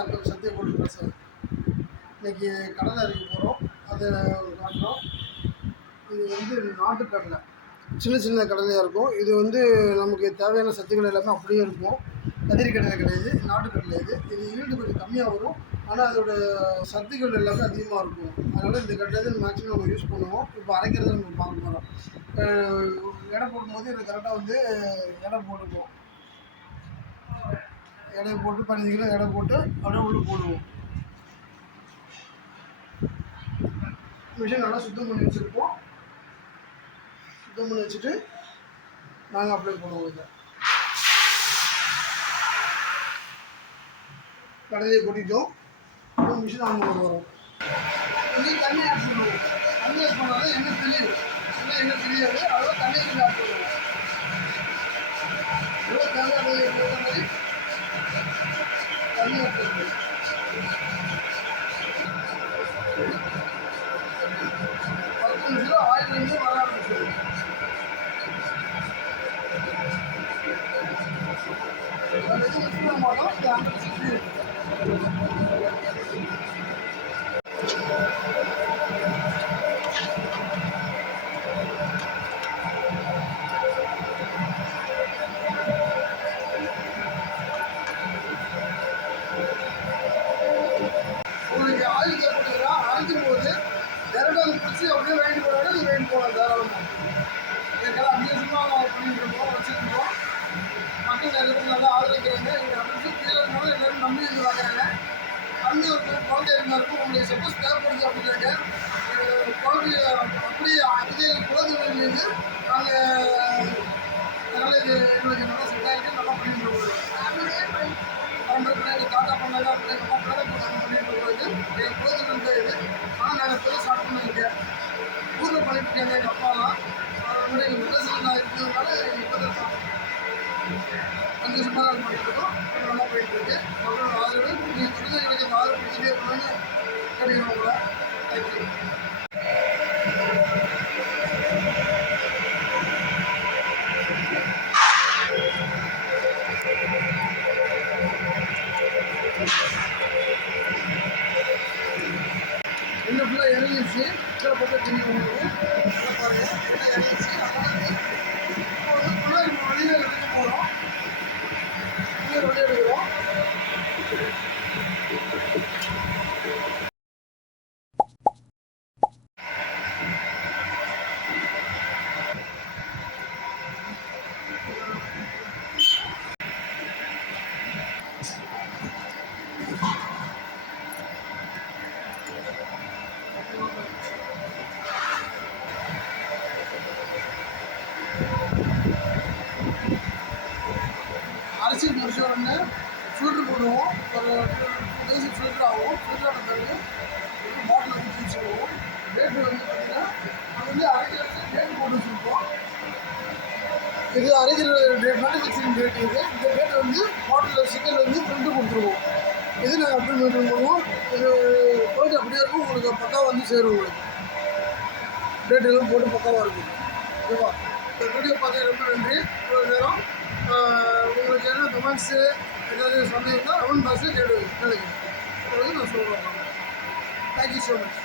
வணக்கம். சத்தியகோடு பேசுகிறேன். இன்றைக்கி கடலை அரைக்க போகிறோம். அதை காட்டுறோம். இது வந்து நாட்டுக்கடலை, சின்ன சின்ன கடலையாக இருக்கும். இது வந்து நமக்கு தேவையான சத்துக்கள் எல்லாமே அப்படியே இருக்கும். கதிரி கடலை கிடையாது, நாட்டுக்கடலை. இது ஈல்டு கொஞ்சம் கம்மியாக வரும், ஆனால் அதோட சத்துக்கள் எல்லாமே அதிகமாக இருக்கும். அதனால் இந்த கடலை மேக்ஸிமம் நம்ம யூஸ் பண்ணுவோம். இப்போ அரைக்கிறத நம்ம பார்க்க போகிறோம். எடை போடும்போது எனக்கு கரெக்டாக வந்து எடை போட்டுக்குவோம். எடை போட்டு 15 கிலோ எடை போட்டு அப்படியே உள்ளே போடுவோம். மிஷின் நல்லா சுத்தம் பண்ணி வச்சுருப்போம். சுத்தம் பண்ணி வச்சுட்டு நாங்கள் அப்ளை பண்ணுவோம். இதை கடையிலே கொட்டிட்டோம். மிஷின் ஆன் பண்ண வரும். கொஞ்சம் தண்ணி ஆட் பண்ணுவோம். தண்ணி ஆட் பண்ணாலும் எண்ணெய் தெரியும், எண்ணெய் தெரியாது. அவ்வளோ தண்ணி கொஞ்சம் ஆட் பண்ணுவோம். எவ்வளோ தேவையான மாதிரி தண்ணி ஆட் பண்ணுவோம். 15 கிலோ ஆயில் வந்து வர ஆரம்பிச்சிடும். அது எதுவும் மிக்ஸ் பண்ண மாட்டோம். இது 160 உங்களுக்கு ஆயில் தேவைப்படுகிறா. அரைக்கும் போது டேரெக்டாக பிடிச்சி அப்படியே வெயிட் போடாது. நீங்கள் வெயிட் போகலாம் தாராளமாக. எங்கெல்லாம் அப்படியே சும்மா பண்ணிட்டு இருக்கோம், வச்சுருக்கோம். மக்கள் எல்லாருக்கும் நல்லா ஆதரிக்கிறாங்க. எங்கள் அப்படின்னு கீழே இருந்தாலும் எல்லோரும் நம்பி வந்து வாங்குறாங்க. கம்மி இருக்கும், குவாலிட்டி இருந்தால் இருக்கும். உங்களுக்கு சப்போஸ் தேவைப்படுது அப்படின்னாக்க குவாலிட்டி அப்படியே இதே குலதெய்வம் வந்து நாங்கள் அதனால் இது எங்களுக்கு நல்லா செட் ஆகிட்டு நல்லா பண்ணிட்டு இருக்கோம். பண்ணுறதுனா எங்கள் தாத்தா பண்ணாங்க, அப்படி எங்கள் அம்மா பேரை நாங்கள் பண்ணிட்டு இருக்கிறது எங்கள் குலதெய்வம் தான் இது. ஆனால் நாங்கள் இப்போ தான் ஸ்டார்ட் பண்ணியிருக்கேன். ஊரில் பண்ணிட்டு இருக்காங்க எங்கள் அப்பாலாம். அதோட எங்கள் மெட்ரஸில் நான் இருக்கிறதுனால இப்போ தான் 5 வருஷமாக தான் பண்ணிட்டு இருக்கோம். நல்லா போயிட்டு இருக்கு. மக்களோட ஆதரவு நீங்கள் தொடர்ந்து எனக்கு அந்த ஆதரவு பிடிச்சிட்டே இருக்கணும்னு கேட்டுக்கிறோம் உங்களை. தேங்க்யூ. இன்னும் ஃபுல்லாக இறங்கிடுச்சு. கீழே போட்டு தண்ணி வந்துடுவோம். நல்லா பாருங்கள், ஃபுல்லாக இறங்கிடுச்சு. அதனால் இப்போ வந்து ஃபுல்லாக நம்ம வெளியே எடுக்க போகிறோம். வெளியே எடுக்கிறோம். அரிசி முடிச்ச உடனே ஃபில்ட்ரு போடுவோம். ஒரு 2 days ஃபில்ட்ரு ஆகும். ஃபில்ட்ரு ஆன பிறகு பாட்டில் ஊற்றி வச்சுருவோம். டேட்டு வந்து பார்த்திங்கன்னா அது வந்து அரைக்கிறதுக்கு டேட் போட்டு வச்சுருப்போம். இது அரைக்கிற டேட் மேனுஃபேக்சரிங் டேட். இது இந்த டேட் வந்து பாட்டிலில் சிக்கல் வந்து பிரிண்ட்டு கொடுத்துருவோம். இது நாங்கள் அப்படி மெயின்டைன் பண்ணுவோம். இது குவாலிட்டி அப்படியே இருக்கும். உங்களுக்கு பக்காவாக வந்து சேரும். உங்களுக்கு டேட் எல்லாம் போட்டு பக்காவாக இருக்கும். ஓகேவா? இந்த வீடியோ பார்க்க ரொம்ப நன்றி. இவ்வளோ நேரம் உங்களுக்கு என்ன கமெண்ட்ஸு ஏதாவது சந்தேகம்னா கமெண்ட் பாக்ஸில் கேளுங்க. நான் சொல்கிறேன். Thank you so much.